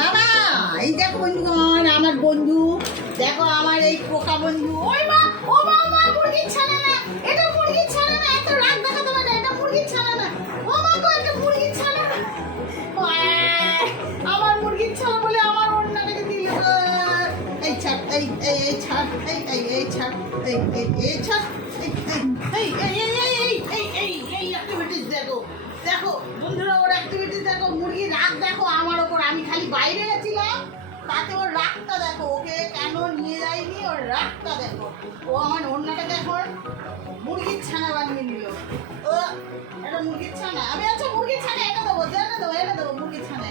বাবা এই দেখো বন্ধুগণ, আমার বন্ধু দেখো, আমার এই পোকা বন্ধু। ওই মা, ও মা, মা মুরগির ছানা না, এটা মুরগির ছানা না, এত রাগ দেখাতে পারে না, এটা মুরগির ছানা না। ও মা গো, এটা মুরগির ছানা না। আমার মুরগির ছানা বলে আমার অন্যটাকে দিল। এই ছাড়, এই ছাড়, এই ছাড়, এই ছাড়, এই অ্যাক্টিভিটিস দেখো, দেখো বন্ধুরা, ওর অ্যাক্টিভিটিস দেখো, মুরগির রাগ দেখো আমার ওপর। আমি খালি বাইরে গেছিলাম, তাতে ওর রাগটা দেখো, ওকে কেন নিয়ে যাইনি, ওর রাগটা দেখো। ও আমার অন্যটা দেখো, মুরগির ছানা বানিয়ে নিল। ও এটা মুরগির ছানা, আমি আচ্ছা মুরগির ছানা এনে দেবো, এনে দেবো মুরগির ছানা।